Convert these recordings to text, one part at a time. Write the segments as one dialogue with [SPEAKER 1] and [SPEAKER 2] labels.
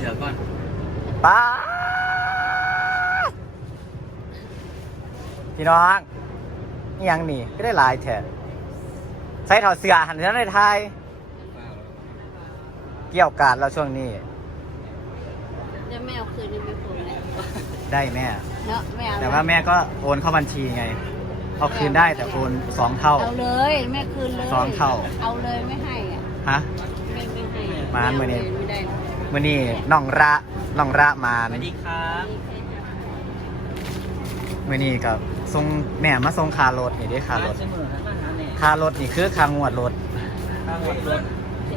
[SPEAKER 1] สือก่อน
[SPEAKER 2] ป้าพี่น้องนี่ยังนี่ก็ได้หลายแถบใช้ถอดเสื้อหันไปในไทยเกี่ยวกาดเราช่วงนี้
[SPEAKER 3] จะไม่เอาคืนนี่ไม่พ้นเลย
[SPEAKER 2] ได้แม่
[SPEAKER 3] เนาะไม่เอา
[SPEAKER 2] แต่ว่าแม่ก็โอนเข้าบัญชีไงเอาคืนได้แต่โอน2 เท่า
[SPEAKER 3] เอาเลยแม่คืนเลย
[SPEAKER 2] 2 เท่า
[SPEAKER 3] เอาเลยไม่ให้อ่ะ
[SPEAKER 2] ฮะ
[SPEAKER 3] ไม่ให้
[SPEAKER 2] มาเมื่อนี้
[SPEAKER 3] ไม่ได้
[SPEAKER 2] มื่อนี้น้องระมา
[SPEAKER 1] สวัสดีครับ
[SPEAKER 2] มื่อนี้กับทรงแม่มาทรงคารถนี่ได้คารถคารถนี่คือคางวดรถ
[SPEAKER 1] ข้างวดรถ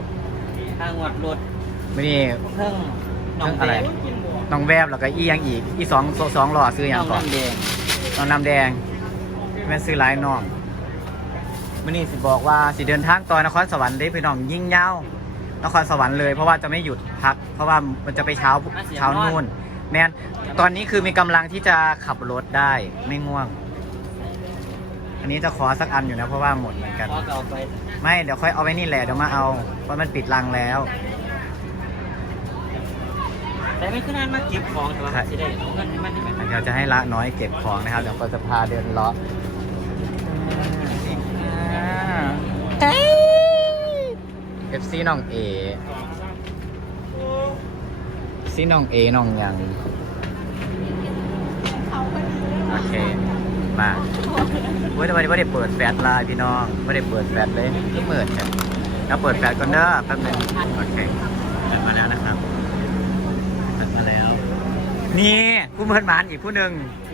[SPEAKER 2] มื่อนี้
[SPEAKER 1] เพิ่งน้อง
[SPEAKER 2] อะไรน้องแวบแล้วก็ยังอีสองหล่อซื้ออย่างก่อนน้องน้ำแดงแม่ซื้อหลายน้องมื่อนี้สิบอกว่าสิเดินทางต่อนครสวรรค์ได้พี่น้องยิ่งเย้านครสวรรค์เลยเพราะว่าจะไม่หยุดพักเพราะว่ามันจะไปเช้านู่นแมนตอนนี้คือมีกำลังที่จะขับรถได้ไม่ง่วงอันนี้จะขอสักอันอยู่นะเพราะว่าหมดเหมือนกันไม่เดี๋ยวค่อยเอาไว้นี่แหละเดี๋ยวมาเอาเพราะมันปิดรังแล้ว
[SPEAKER 1] แต่ไม่ขึ้นนั่นมาเก็บของแต่ว่าสิได้เอาเงินให้มันได้ไหม
[SPEAKER 2] เดี๋ยวจะให้ละน้อยเก็บของนะครับเดี๋ยวก็จะพาเดินเลาะFC น้องเอซีน้องเอน้องยังโอเคมาเว้ยทำไมไม่ได้เปิดแฟลชไลน์พี่น้องไม่ได้เปิดแฟลชเลยที่เปิดเนี่ยแล้วเปิดแฟลชก่อนเด้อแป๊บนึงโอเคแฟลชมาแล้วนะครับแฟลชมาแล้วนี่ผู้เมินหมานอีกผู้หนึ่ง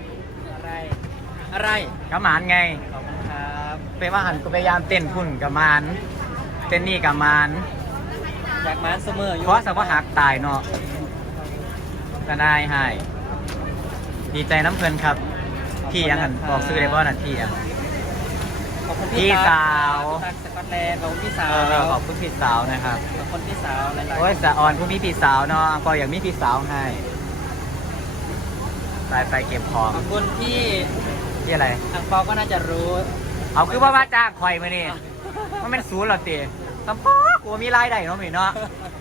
[SPEAKER 1] อะไร
[SPEAKER 2] กระหมานไง
[SPEAKER 1] ครับ
[SPEAKER 2] ไปว่าหันก็พยายามเต้นพุ่นกระหมานเต้นนี่กระหมาน
[SPEAKER 1] อยากมาเสมออยู่
[SPEAKER 2] เพราะสัมภาระตายเนาะก็ได้ให้ดีใจน้ำเพลินครับพี่ยังหันบอกซื้อได้บ่นั่นพี่ยังพี่สาว
[SPEAKER 1] สกอตแลนด์ขอบคุณพี่สาว
[SPEAKER 2] ขอบคุณพี่สาวนะครับ
[SPEAKER 1] ขอบคุณพี่สาวหลายๆ
[SPEAKER 2] โอ้ยสะออนผู้มีพี่สาวเนาะก็อย่างมีพี่สาวให้ไปเก็บของ
[SPEAKER 1] ขอบคุณ
[SPEAKER 2] พี่อะไร
[SPEAKER 1] อังเปาก็น่าจะรู้
[SPEAKER 2] เอาคือว่าจ้างคอยมานี่มันเป็นศูนย์หรอตีสัมภาระกูมีรายได้เนาะมีเนาะ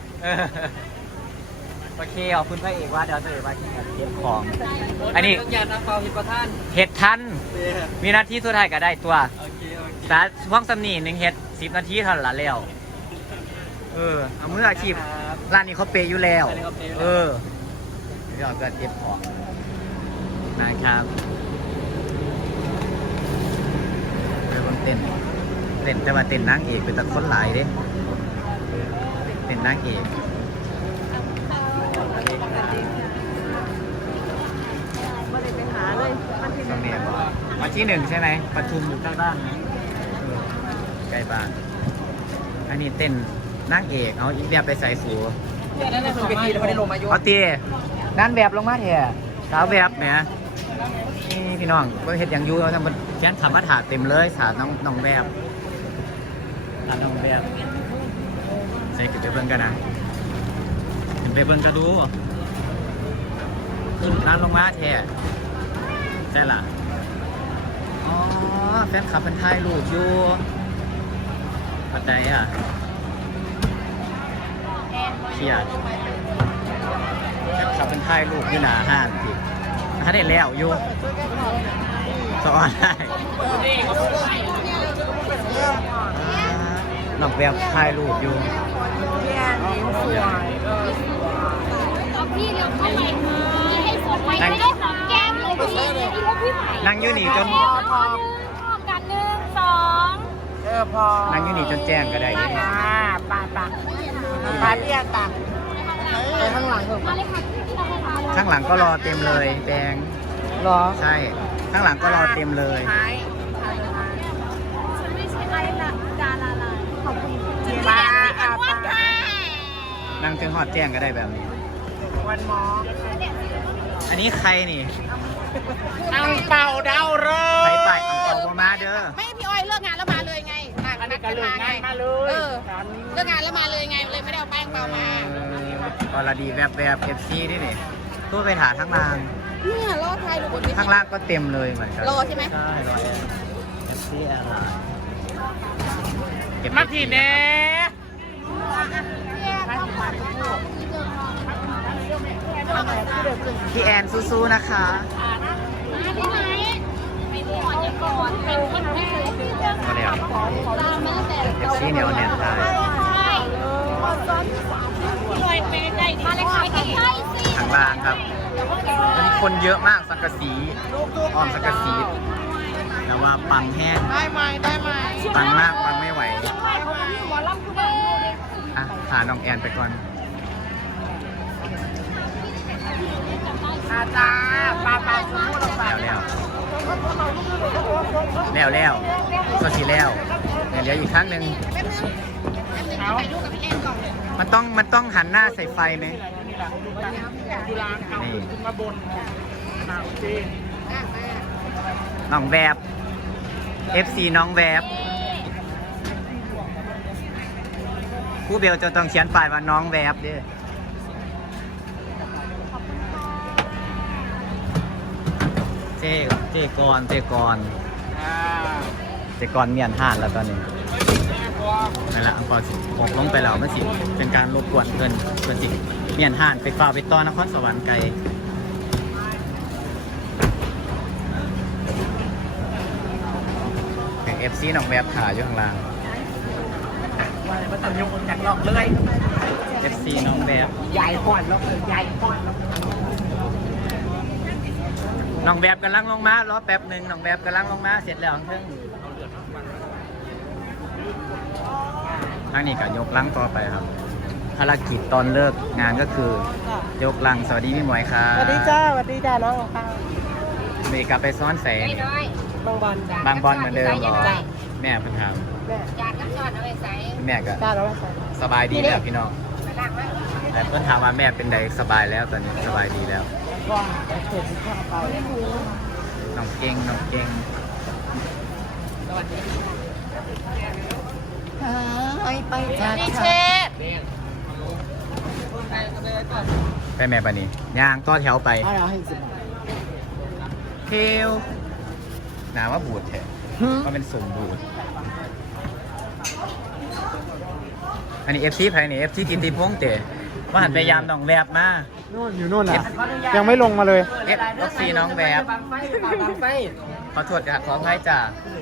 [SPEAKER 2] โอเคขอบคุณพระเอกว่าเดี๋ยวจะมาเก็บของอันนี้
[SPEAKER 1] ยาน้ำเปาหิปท่าน
[SPEAKER 2] เห็ดทันมีนาทีสุดท้ายก็ได้ตัวสาช่วงสำนี1 เห็ด10 นาทีเท่านั้นแล้วเอามืออาชีพร้านนี้เขาเปย์อยู่แล้วเดี๋ยวเกิดเก็บของนะครับเดี๋ยวผมเต้นแต่ว่าเต้นนางเอกเป็นตะคนหลายเด้เต้นนางเอกตรงนี้วันที่1ใช่ไหมประชุมอยู่ใกล้บ้านใกล้บ้านอันนี้เต้นนางเอกเอาอีกแบบไปใส่สูเอาตีนั่นแบบลงมาเถอะสาวแบบเนี่ยนี่พี่น้องก็เห็นอย่างยูเราทำแขนทำมาถาเต็มเลยสาวน้องแบบน้องแบบใส่กระเบื้องกันนะเห็นไปเบิ้งกระดูนั่นลงมาเถอะใช่ล่ะอ๋อแฟนขับเป็นไทยลูกอยู่ปัจจัยอ่ะเชียร์แฟนขับเป็นไทยลูกอยู่หนาห้างทีถ้าได้แล้วอยู่สอนได้หนอกแบบไทยลูกอยู่นั่งยูนี่จน
[SPEAKER 3] กัน1 2
[SPEAKER 2] พอนั่งยูนี่จนแจ้งก็ได้
[SPEAKER 3] ปาเรียกตักไปข้างหลัง
[SPEAKER 2] ข้างหลังก็รอเต็มเลยแดง
[SPEAKER 3] รอ
[SPEAKER 2] ใช่ข้างหลังก็รอเต็มเลย
[SPEAKER 3] ไม่ใช่อะไรละดาราขอบคุณ
[SPEAKER 2] นั่งจนหอดแจ้งก็ได้แบบนี้
[SPEAKER 3] วันหมอ
[SPEAKER 2] อันนี้ใครนี่
[SPEAKER 3] อังเปาดาวเริ
[SPEAKER 2] งไปอังเปามาเด้อ
[SPEAKER 3] ไม่พี่อ้อยเลิกงานแล้วมาเลยไงนัดกันมาไงเลิกงานแล้วมาเลยไงเลยไม่ได้เอาแป้งเปามา
[SPEAKER 2] ออดีแบบFCนี่ตู้ไปถ่ายข้างล่าง
[SPEAKER 3] เนี่ยรอไทยดูบน
[SPEAKER 2] ข้างล่างก็เต็มเลยเหมือนกัน
[SPEAKER 3] รอใช่ไหม
[SPEAKER 2] ใช่รอFC อะไร
[SPEAKER 1] เก็บมาทีแน่
[SPEAKER 2] พี่แอนสู้ๆนะคะมาแล้วเอฟซีเหนียวแน่นได้ข้างล่างครับวันนี้คนเยอะมากสังกะสีอ้อมสังกะสีแต่ว่าปังแห้งได้ไหมปังมากปังไม่ไหวอ่ะหาน้องแอนไปก่อน
[SPEAKER 3] อาจารย์ปลาสู้ลงไป
[SPEAKER 2] แล้วก็สีแล้วเดี๋ยวอีกครั้งหนึ่งมันต้องหันหน้าใส่ไฟไหมนี่น้องแวบ FC น้องแวบผู้เบลจะต้องเขียนป้ายว่าน้องแวบด้วยเจกรเมียนห่านแล้วตอนนี้นั่นแหละพอสิออกลงไปแล้วมันสิเป็นการรบกวนเพื่อนสิเมียนห่านไปฝ่าไปต่อนครสวรรค์ไกลถึง FC น้องแวบขาอยู่ข้างล่างมันต้องยกจากนอกเลย FC น้องแวบใหญ่พอดแล้วใหญ่พอดน้องแบบกำลังลงมารอแป๊บหนึ่งน้องแบบกำลังลงมาเสร็จแล้วทั้งทางนี้ก็ยกลังต่อไปครับภารกิจตอนเลิกงานก็คือยกลังสวัสดีพี่หมวยครับ
[SPEAKER 3] สวัสดีจ้าน้องค่ะ
[SPEAKER 2] เมย์กลับไปซ้อนแสงบางบอลเหมือนเดิมหรอแม่เพิ่งถามแม่ก็สบายดีแล้วพี่น้องแต่เพิ่งถามว่าแม่เป็นไงสบายแล้วตอนนี้สบายดีแล้วน้องเก่ง
[SPEAKER 3] สวัสดีไปจากเชษ
[SPEAKER 2] ไปแม่ปะนี่ย่างต่อแถวไปเทวนาว่าบูดแท้ก็เป็นสุ่มบูดอันนี้ FC ไผ่นี่ FC กินตีพงเต๋ว่าหันไปยามน้องแวบมา
[SPEAKER 4] อยู่นู่นอ่ะยังไม่ลงมาเลย
[SPEAKER 2] FC น้องแวบขอโทษขออภัยจ้า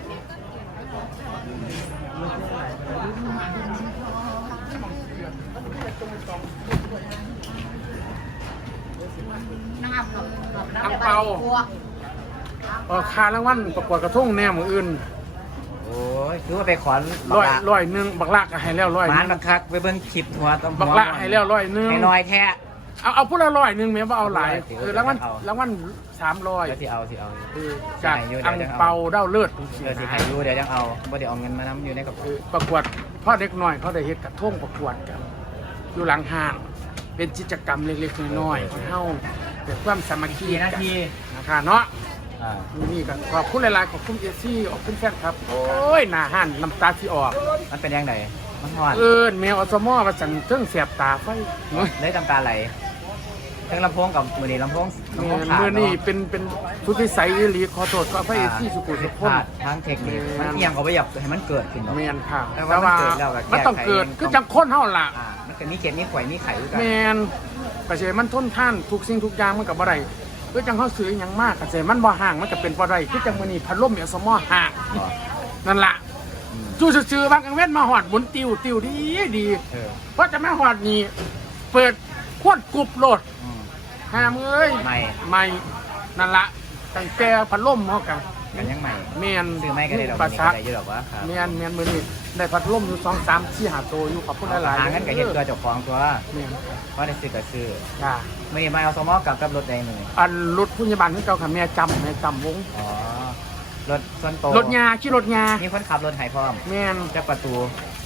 [SPEAKER 4] อังเปาคารางวัลประกวดกระทงแนวมืออื่น
[SPEAKER 2] โอ้ยคือว่าไปขอ
[SPEAKER 4] ร้อยหนึ่งบักลากให้แล้วร้อย
[SPEAKER 2] มันบักคักไปเบิ้งคลิปหัวต้อง
[SPEAKER 4] บักลากให้แล้ว100
[SPEAKER 2] ให้น้อยแค่
[SPEAKER 4] เอาพูดละ100แม้ว่าเอาหลายรางวัล300
[SPEAKER 2] สิเอา
[SPEAKER 4] จากอังเปาเด้าเลือด
[SPEAKER 2] สิให้ดูเดี๋ยวยังเอาบ่เดี๋ยวเอาเงินมาน้ำอยู่ในกระเป๋า
[SPEAKER 4] ประกวดพ่อเด็กน้อยเขาได้เฮ็ดกระทงประกวดกันอยู่หลังห้างเป็นกิจกรรมเล็กๆน้อยๆของเฮาเป็นความสามัคคี
[SPEAKER 2] นาที
[SPEAKER 4] นะคะเนาะนี่ก็ขอบคุณหลายๆขอบคุณซี่ขอบคุณแฟนครับโอ้ยหน้าหันน้ำตาที่ออก
[SPEAKER 2] มันเป็นยังไงมันหวาน
[SPEAKER 4] แมวอสมอมาสั่นเครื่องเสียบตาไฟ
[SPEAKER 2] ได้น้ำตาไหลทั้งลำโพงกับมือนี่ลำโพง
[SPEAKER 4] มือนี่เป็นทุติสัยอีหลีขอโทษก็ไฟที่สุขุมพ้น
[SPEAKER 2] ทั้งเทคนิคมันเอียงเขาไปอยากให้มันเกิดขึ้น
[SPEAKER 4] แมนค่ะแต่ว่ามันต้องเกิดคือจังค้นเท่าล่ะ
[SPEAKER 2] มันก็มีเกล็ดมีข่อยมีไข่ด้วยกัน
[SPEAKER 4] แมนกระเฉยมันทนท่านทุกสิ่งทุกอย่างมันกับอะไรคือจังเขาซื้ออย่างมากกระเฉยมันบ่ห่างมันจะเป็นอะไรคือจังมือนี่พัดลมอสมอห่างนั่นแหละจู่ซื่อบางกังเว้นมาหอดบนติวดีเพราะจะมาหอดนี่เปิดขวดกรุบโหลดห้ามไม่นั่นละตั้งแต่พัดลมเขากัน
[SPEAKER 2] ยังใหม่
[SPEAKER 4] เมียน
[SPEAKER 2] ซื้อไม่ก็ได้ดอกนี้อยู่หรอกว่า
[SPEAKER 4] เมียนมือนี่ได้พัดลมอยู่2 3 4 5ตัวอยู่ขอบคุณหลาย
[SPEAKER 2] ๆงั้นก็เห็นตัวเจ้าของตัว
[SPEAKER 4] เมียน
[SPEAKER 2] ว่าได้ซื้อก็ซื้อไม่ได้มาเอาสมอกับรถแดงหนึ่ง
[SPEAKER 4] รถผู้ใหญ่บ้านที่เก่าค่ะแม่จำวง
[SPEAKER 2] รถส่วนโต
[SPEAKER 4] รถยาชื่อรถยา
[SPEAKER 2] มีคนขับรถไถพร้อม
[SPEAKER 4] เมียน
[SPEAKER 2] จากประตู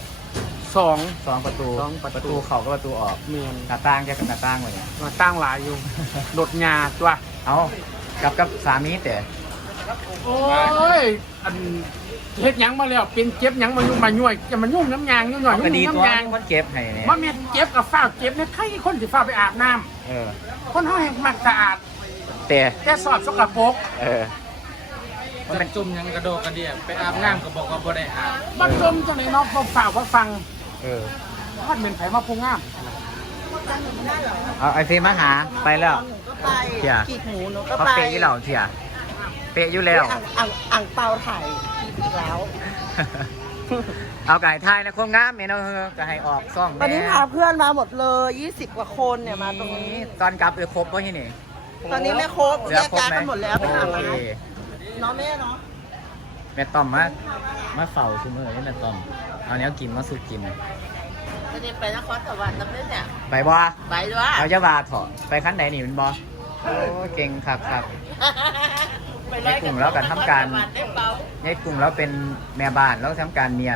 [SPEAKER 2] 2ประตูเข้าก็ประตูออก
[SPEAKER 4] เมียน
[SPEAKER 2] หน้าต่างจะกับหน้าต่างหมดเนี่ย
[SPEAKER 4] หน้าต่างหลายอยู่รถยาตัว
[SPEAKER 2] เอากับสามีแต่
[SPEAKER 4] โอ้ยอันเฮ็ดยังมาแล้วเป็นเจ็บยังมายุ่งจะมันยุ่งน้ำยางยุ่งหน่อย
[SPEAKER 2] ยุ่งน้ำยางคนเจ็บให้เนี่ย
[SPEAKER 4] มันมีเจ็บกับฝ้าเจ็บเนี่ยใครคนที่ฝ้าไปอาบน้ำคนเขาแห่งมักสะอาดแต่สอบสกปรก
[SPEAKER 1] มันเป็นจุ่มยังกระโดดกระเดียบไปอาบน้ำก็บอกว่าบ่ได้อาบ
[SPEAKER 4] มันจมจังเลยเนาะพอฝ่าว่าฟังทอดเป็นไผ่มาพุงงาม
[SPEAKER 2] เอาไอซีมาหาไปแล้ว
[SPEAKER 5] ก็ไป
[SPEAKER 2] เที่ย
[SPEAKER 5] ขีดหมูหนูก็
[SPEAKER 2] เขา
[SPEAKER 5] ไป
[SPEAKER 2] เปะอยู่แล้วเที่ยเปะอยู่แล้ว
[SPEAKER 5] อ่างเปาถ่ายอีกแล้ว
[SPEAKER 2] เอาไก่ทายนะคงงามเมนูก็ให้ออกซ่อง
[SPEAKER 5] ตอนนี้
[SPEAKER 2] แ
[SPEAKER 5] พาเพื่อนมาหมดเลย20 กว่าคนเนี่ยมาตรงนี้
[SPEAKER 2] ตอนกลับครบป่ะที่นี่
[SPEAKER 5] ตอนนี้ไม่ครบ
[SPEAKER 2] เหลื
[SPEAKER 5] แย
[SPEAKER 2] อก ครบ
[SPEAKER 5] ย้าย
[SPEAKER 2] ไหม
[SPEAKER 5] กันหมดแล้วไปหา
[SPEAKER 2] โอ
[SPEAKER 5] มา
[SPEAKER 2] เค
[SPEAKER 5] เนาะแม่เนาะ
[SPEAKER 2] แม่ต้อมมาเฝ้าซุมื้อนี่แม่ต้อมเอาเนี้ยกินมาสู้กิน
[SPEAKER 5] ตอนนี้ไปนครสวรรค์น้ำเล่นเนี่ย
[SPEAKER 2] ไปบ่
[SPEAKER 5] ไปด้วย
[SPEAKER 2] เอาจะบาถอดไปขั้นไหนนี่มันบ่โอ้เก่งครับ
[SPEAKER 5] ไปไล่
[SPEAKER 2] ในกลุ่มแล้วก็ทำการ
[SPEAKER 5] นคสวรรค์ได้เปล่า
[SPEAKER 2] ในกลุ่มแล้วเป็นแม่บ้านแล้วทำการเนียน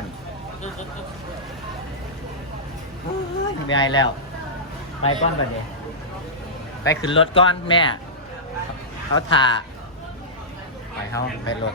[SPEAKER 2] ไม่ได้แล้ว ไปก้อนไปเดี๋ยวไปขึ้นรถก้อนแม่เขาถ่าไปเขาไปรถ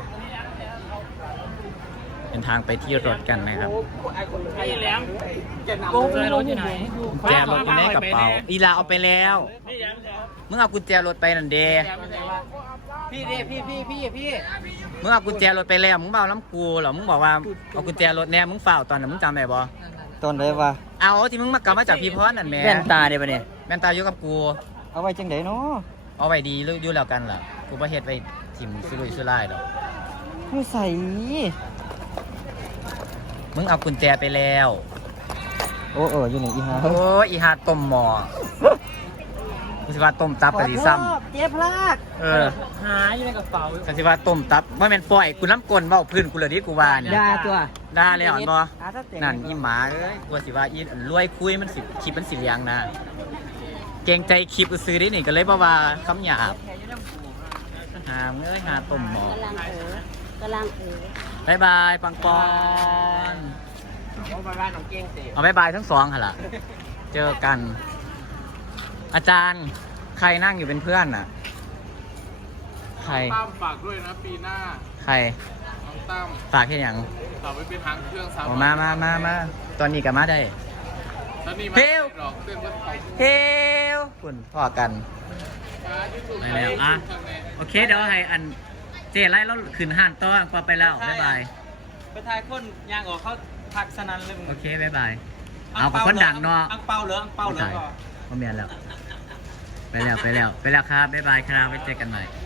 [SPEAKER 2] เป็นทางไปที่รถกันนะครับ
[SPEAKER 1] พี่เลี้ยง
[SPEAKER 5] โอ้
[SPEAKER 1] กุญแจรถที่ไหน
[SPEAKER 2] กุญแจรถอยู่ในกระเป๋าอีลาเอาไปแล้วมึงเอากุญแจรถไปนั่นเด
[SPEAKER 1] พี่เด้พี่
[SPEAKER 2] มึงเอากุญแจรถไปแล้วมึงเบาน้ำกูเหรอมึงบอกว่าเอากุญแจรถแน่มึงเฝ้าตอนนั้นมึงจำได้บ่
[SPEAKER 6] ต้นได้ปะ
[SPEAKER 2] เอาที่มึงมากลับมาจากพี่พรนั่นแหม่
[SPEAKER 6] แว่นตาเดี๋ยวปะเนี่ย
[SPEAKER 2] แว่นตาอยู่กับกู
[SPEAKER 6] เอาไว้จังไดเนาะ
[SPEAKER 2] เอาไว้ดีอยู่แล้วกันล่ะกูประเฮ็ดไปทิมสุรุ่ยสุร่ายดอก
[SPEAKER 6] ไม่ใส่
[SPEAKER 2] มึงเอากุญแจไปแล้ว
[SPEAKER 6] โอ้อยู่ไหนอีฮะ
[SPEAKER 2] โอ้ยอีหาต้มหมอกูสิว่าต้มตับกะสิซ้ำ
[SPEAKER 5] เจ็บพลาด
[SPEAKER 1] หาอยู่ในกระเป๋าก
[SPEAKER 2] ะสิว่าต้มตับว่าแม่นปล่อยกูน้ำกลนเว้าพื้นกูเลยดิกูว่านี่
[SPEAKER 6] ด่าตัว
[SPEAKER 2] ด่าแล้วอันบ่
[SPEAKER 6] ถ้าแต่ง
[SPEAKER 2] นั่นอีหมาเอ้ยกูสิว่าอีอันรวยคุยมันสิคลิปมันสิเลี้ยงนะเกรงใจคลิปกูซื้อได้นี่ก็เลยบ่ว่าคำหยาบหาเอ้ยหาต้มหมอ
[SPEAKER 3] กำลัง
[SPEAKER 2] บายบายปังปอน
[SPEAKER 1] เอาไปบ้านของเก้งเตะ
[SPEAKER 2] เอาบายบายทั้งสองค่ะล่ะ เจอกัน อาจารย์ใครนั่งอยู่เป็นเพื่อนน่ะ ใคร
[SPEAKER 4] ตั้มฝากด้วยนะปีหน้า
[SPEAKER 2] ใคร
[SPEAKER 4] น้องตั้ม
[SPEAKER 2] ฝากแค่อย่าง
[SPEAKER 4] ต่อไปเป็นทางเครื่องสาม
[SPEAKER 2] ออกมาตอนนี้กับมาได้
[SPEAKER 4] ตอนนี้
[SPEAKER 2] เฮ้ย
[SPEAKER 4] หลอกเต้นว่าของ
[SPEAKER 2] เฮลคุณพ่อกันไปแล้วอ่ะโอเคเดี๋ยวให้อันเจไล่แล้วขึ้นห้านต้อนปอไปแล้วบ๊ายบาย
[SPEAKER 1] ไปทายคนยางออกเขาทักสนันเลยมึง
[SPEAKER 2] โอเคบ๊ายบายเอากับคนดังเนาะ
[SPEAKER 1] อังเปาเหรออังเปาเหรอ
[SPEAKER 2] ไม่ใช่เขาเมียนแล้ว ไปแล้วครับบ๊ายบายครับไว้เจอกันใหม่